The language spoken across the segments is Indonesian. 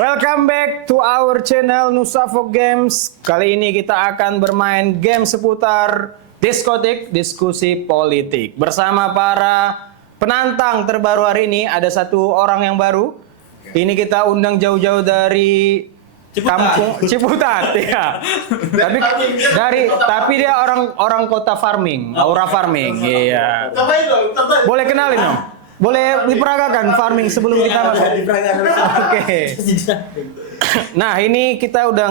Welcome back to our channel Nusafo Games. Kali ini kita akan bermain game seputar diskotik, diskusi politik. Bersama para penantang terbaru hari ini, ada satu orang yang baru. Ini kita undang jauh-jauh dari kampung Ciputat, ya. Tapi dia orang kota farming, aura farming, iya. Boleh kenalin dong? Boleh diperagakan farming sebelum kita masuk. Oke. Nah, ini kita udah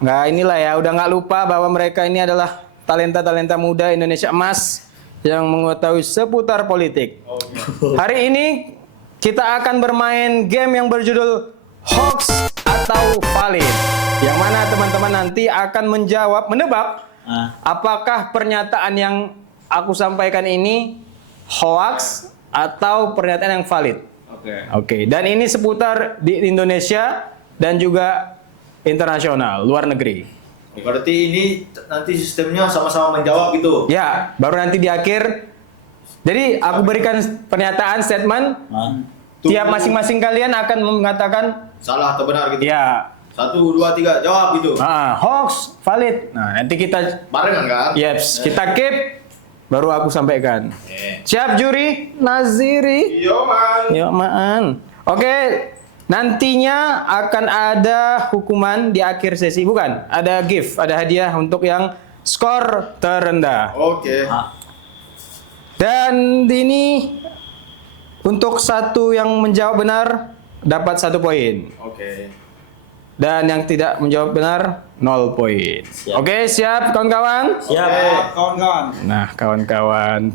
nggak inilah ya, udah nggak lupa bahwa mereka ini adalah talenta-talenta muda Indonesia Emas yang mengetahui seputar politik. Hari ini kita akan bermain game yang berjudul Hoax atau Valid, yang mana teman-teman nanti akan menebak apakah pernyataan yang aku sampaikan ini hoax atau pernyataan yang valid. Oke. Dan ini seputar di Indonesia dan juga internasional, luar negeri. Berarti ini nanti sistemnya sama-sama menjawab gitu? Ya, baru nanti di akhir. Jadi aku berikan pernyataan, statement. Tiap masing-masing kalian akan mengatakan salah atau benar gitu? Ya. 1, 2, 3, jawab gitu? Hoax, valid. Nah, nanti kita barengan kan? Yes, kita keep. Baru aku sampaikan. Siap juri? Naziri? Yo man. Oke, nantinya akan ada hukuman di akhir sesi. Bukan, ada gift, ada hadiah untuk yang skor terendah. Oke. Dan ini untuk satu yang menjawab benar dapat 1 poin. Oke. Dan yang tidak menjawab benar 0 poin. Oke, siap kawan-kawan? Siap, kawan-kawan. Nah, kawan-kawan,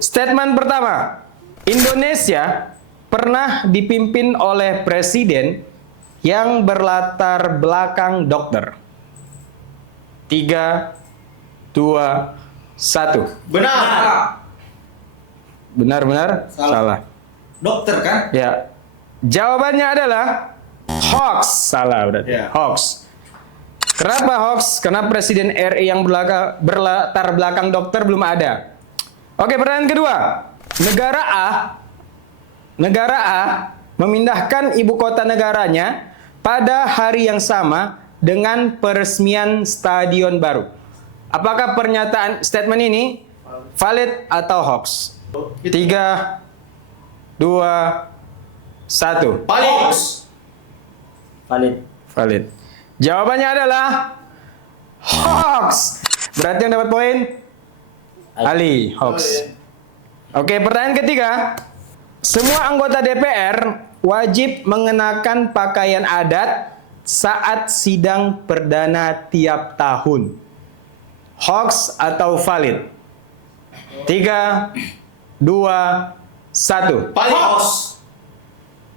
statement pertama. Indonesia pernah dipimpin oleh presiden yang berlatar belakang dokter. 3, 2, 1. Benar. Benar-benar salah. Dokter kan? Ya. Jawabannya adalah hoax. Salah berarti. Ya. Hoax. Kenapa hoax? Karena presiden RI yang berlatar belakang dokter belum ada. Oke, pertanyaan kedua. Negara A memindahkan ibu kota negaranya pada hari yang sama dengan peresmian stadion baru. Apakah pernyataan statement ini valid atau hoax? 3, 2, 1. Valid. Jawabannya adalah hoax. Berarti yang dapat poin Ali, hoax. Oke, pertanyaan ketiga. Semua anggota DPR wajib mengenakan pakaian adat saat sidang perdana tiap tahun. Hoax atau valid? 3, 2, 1.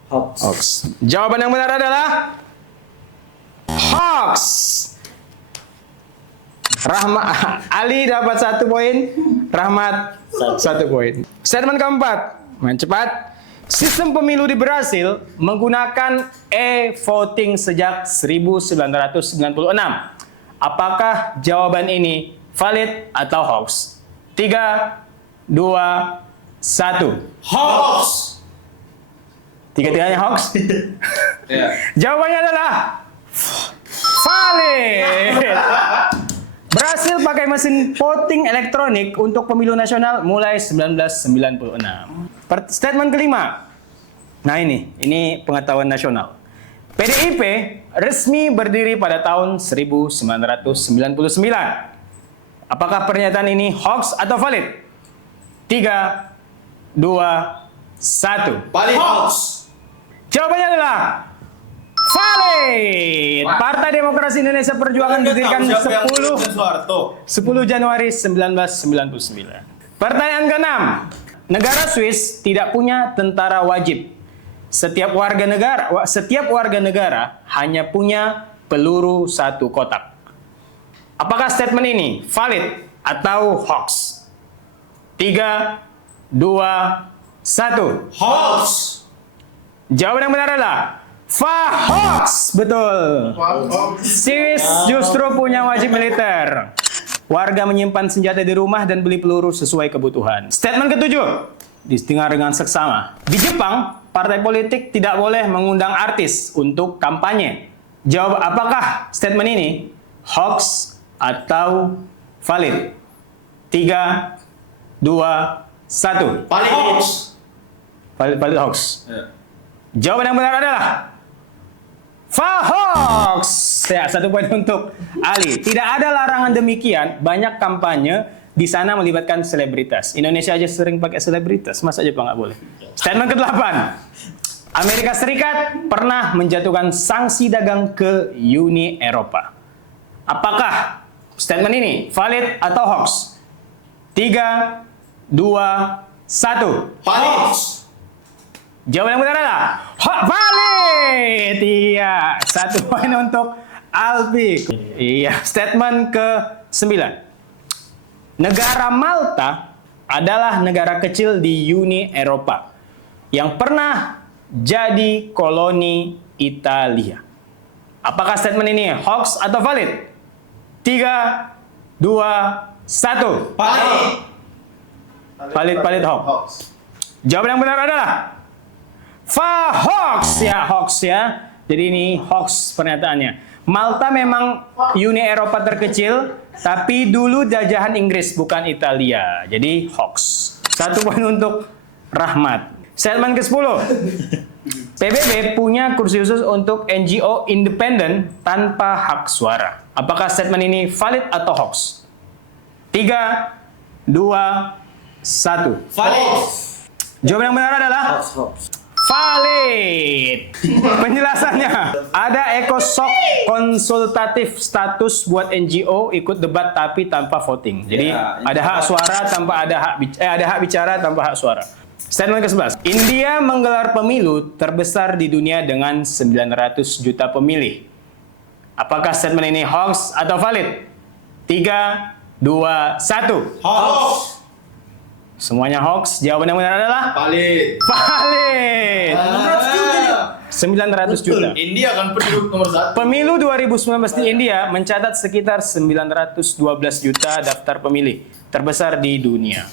Hoax. Jawaban yang benar adalah hoax. Ali dapat 1 poin, Rahmat 1 poin. Statement keempat, main cepat. Sistem pemilu di Brasil menggunakan e-voting sejak 1996. Apakah jawaban ini valid atau hoax? 3, 2, 1. Hoax. Tiga-tiganya hoax? Jawabannya adalah valid. Brasil pakai mesin voting elektronik untuk pemilu nasional mulai 1996. Statement kelima. Nah, ini pengetahuan nasional. PDIP resmi berdiri pada tahun 1999. Apakah pernyataan ini hoax atau valid? 3, 2, 1. Valid. Hoax. Jawabannya adalah valid. Partai Demokrasi Indonesia Perjuangan didirikan 10 Januari 1999. Pertanyaan ke-6. Negara Swiss tidak punya tentara wajib. Setiap warga negara hanya punya peluru 1 kotak. Apakah statement ini valid atau hoax? 3, 2, 1. Hoax. Jawaban yang benar adalah hoax. Betul. Swiss justru punya wajib militer. Warga menyimpan senjata di rumah dan beli peluru sesuai kebutuhan. Statement ke-7. didengar dengan seksama. Di Jepang, partai politik tidak boleh mengundang artis untuk kampanye. Jawab apakah statement ini hoax atau valid? 3, 2, 1. Valid hoax. Valid hoax. Ya. Jawaban yang benar adalah hoax. Ya, 1 poin untuk Ali. Tidak ada larangan demikian. Banyak kampanye di sana melibatkan selebritas. Indonesia aja sering pakai selebritas. Masa Jepang nggak boleh? Statement ke-8. Amerika Serikat pernah menjatuhkan sanksi dagang ke Uni Eropa. Apakah statement ini valid atau hoax? 3, 2, 1. Valid. Jawaban yang benar adalah valid. Iya, 1 poin untuk Alpi. Iya, statement ke-9. Negara Malta adalah negara kecil di Uni Eropa yang pernah jadi koloni Italia. Apakah statement ini hoax atau valid? 3, 2, 1. Valid. Valid hoax. Jawaban yang benar adalah hoax ya. Jadi ini hoax pernyataannya. Malta memang Uni Eropa terkecil, tapi dulu jajahan Inggris bukan Italia. Jadi hoax. 1 poin untuk Rahmat. Statement ke-10. PBB punya kursi khusus untuk NGO independen tanpa hak suara. Apakah statement ini valid atau hoax? 3, 2, 1. Valid. Jawaban yang benar adalah valid. Penjelasannya, ada ECOSOC konsultatif status buat NGO ikut debat tapi tanpa voting. Jadi ada hak suara tanpa ada hak bicara tanpa hak suara. Statement ke-11. India menggelar pemilu terbesar di dunia dengan 900 juta pemilih. Apakah statement ini hoax atau valid? 3, 2, 1. Hoax. Semuanya hoax. Jawaban yang benar adalah Valid. valid. 900 juta. India kan penduduk nomor 1. Pemilu 2019 di India mencatat sekitar 912 juta daftar pemilih, terbesar di dunia.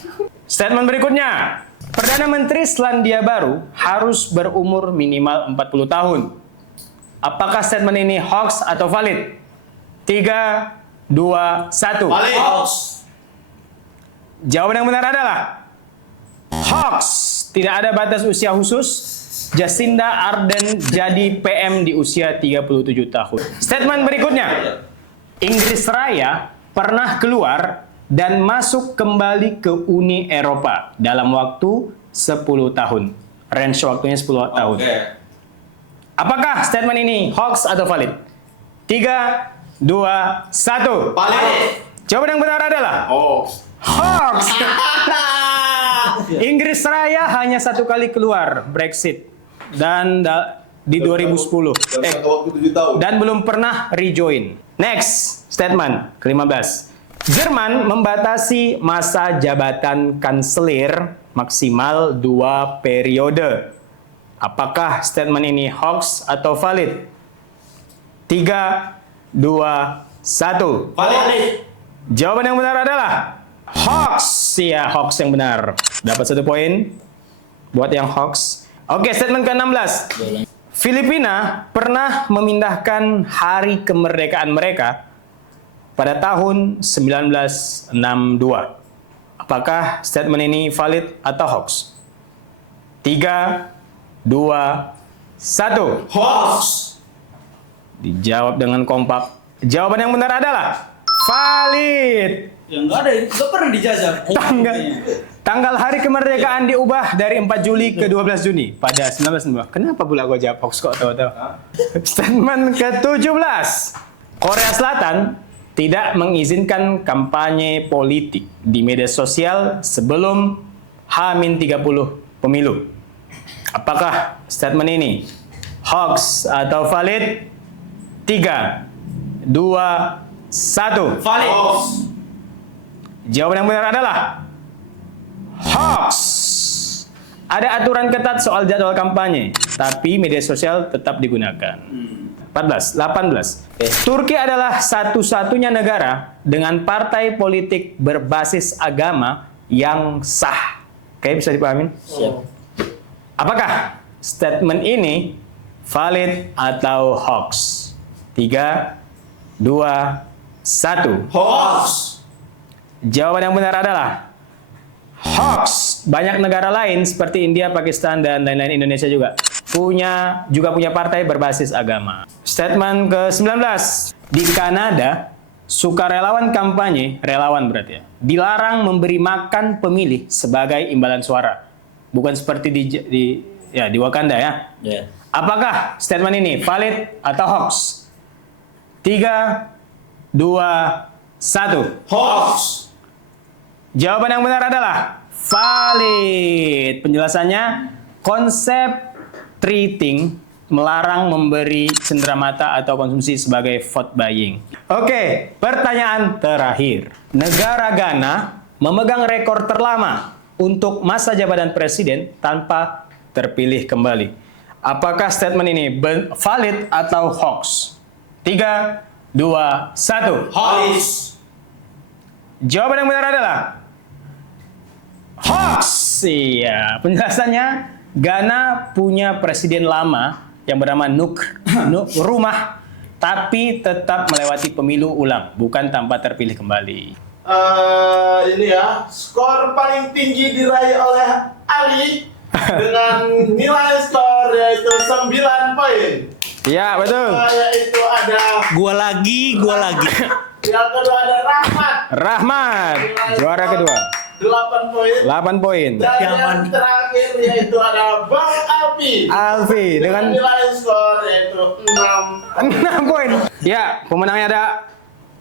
Statement berikutnya. Perdana Menteri Selandia Baru harus berumur minimal 40 tahun. Apakah statement ini hoax atau valid? 3, 2, 1. Valid. Hoax. Jawaban yang benar adalah hoax. Tidak ada batas usia khusus. Jacinda Ardern jadi PM di usia 37 tahun. Statement berikutnya. Inggris Raya pernah keluar dan masuk kembali ke Uni Eropa dalam waktu 10 tahun. Range waktunya 10 tahun. Apakah statement ini hoax atau valid? 3, 2, 1. Valid. Jawaban yang benar adalah Hoax. hoax. Inggris Raya hanya 1 kali keluar Brexit dan di 2010 Waktu 7 tahun. dan belum pernah rejoin. Next statement ke-15. Jerman membatasi masa jabatan kanselir maksimal 2 periode. Apakah statement ini hoax atau valid? 3, 2, 1. Valid. Jawaban yang benar adalah hoax. Ya, hoax yang benar. Dapat 1 poin buat yang hoax. Oke, statement ke-16. Filipina pernah memindahkan hari kemerdekaan mereka pada tahun 1962. Apakah statement ini valid atau hoax? 3, 2, 1. Hoax. Dijawab dengan kompak. Jawaban yang benar adalah valid. Ya nggak ada, nggak pernah dijajah. Tanggal hari kemerdekaan diubah dari 4 Juli ke 12 Juni pada 1992. Kenapa pula gua jawab hoax kok tahu-tahu? Statement ke-17. Korea Selatan tidak mengizinkan kampanye politik di media sosial sebelum H-30 pemilu. Apakah statement ini hoax atau valid? 3, 2, 1. Valid. Hoax. Jawaban yang benar adalah hoax. Ada aturan ketat soal jadwal kampanye, tapi media sosial tetap digunakan. 18. Turki adalah satu-satunya negara dengan partai politik berbasis agama yang sah. Oke, bisa dipahamin? Siap. Apakah statement ini valid atau hoax? 3, 2, 1. Hoax. Jawaban yang benar adalah hoax. Banyak negara lain seperti India, Pakistan, dan lain-lain, Indonesia juga punya partai berbasis agama. Statement ke-19. Di Kanada, sukarelawan kampanye, relawan berarti ya, dilarang memberi makan pemilih sebagai imbalan suara. Bukan seperti di Wakanda ya. Ya. Apakah statement ini valid atau hoax? 3, 2, 1. Hoax. Jawaban yang benar adalah valid. Penjelasannya, konsep treating melarang memberi cenderamata atau konsumsi sebagai vote buying. Oke, pertanyaan terakhir. Negara Ghana memegang rekor terlama untuk masa jabatan presiden tanpa terpilih kembali. Apakah statement ini valid atau hoax? 3, 2, 1. Hoax. Jawaban yang benar adalah hoax. Iya, penjelasannya, Ghana punya presiden lama yang bernama Rumah, tapi tetap melewati pemilu ulang, bukan tanpa terpilih kembali. Ini ya, skor paling tinggi diraih oleh Ali dengan nilai skor yaitu 9 poin. Iya, betul. Yaitu ada Gua lagi. yang kedua ada Rahmat, juara kedua. 8 poin. 8 poin. Dan yang terakhir yaitu ada Bang Alfi dengan nilai skor yaitu 6. 6 poin. Ya, pemenangnya ada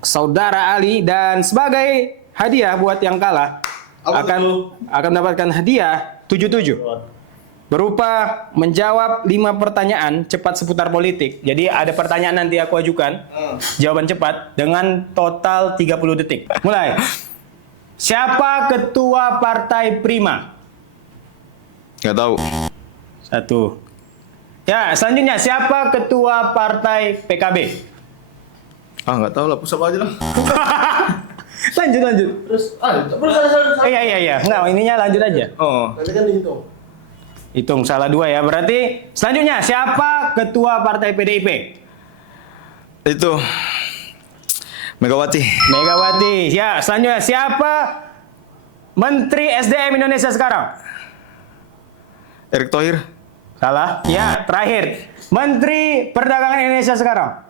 Saudara Ali, dan sebagai hadiah buat yang kalah akan mendapatkan hadiah 77 berupa menjawab 5 pertanyaan cepat seputar politik. Jadi ada pertanyaan nanti aku ajukan, jawaban cepat dengan total 30 detik. Mulai. Siapa ketua Partai Prima? Nggak tahu. 1. Ya, selanjutnya siapa ketua Partai PKB? Nggak tahu lah, pusat aja lah. Lanjut. Terus Iya. Enggak, ininya lanjut aja. Oh, Tadi kan dihitung. Hitung salah 2 ya. Berarti selanjutnya siapa ketua Partai PDIP? itu Megawati. Megawati. Ya, selanjutnya siapa Menteri SDM Indonesia sekarang? Erick Thohir. Salah. Ya, terakhir. Menteri Perdagangan Indonesia sekarang?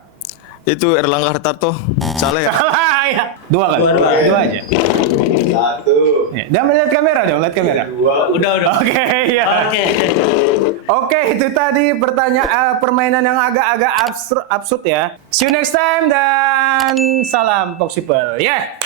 Itu Erlangga Hartarto. Salah ya? Salah ya. 2 kali. Dua aja. 1. Ya, dan lihat kamera dong, lihat kamera. 2. Udah. Oke, ya. Oke, itu tadi permainan yang agak-agak absurd ya. See you next time dan salam Fox People. Yeah.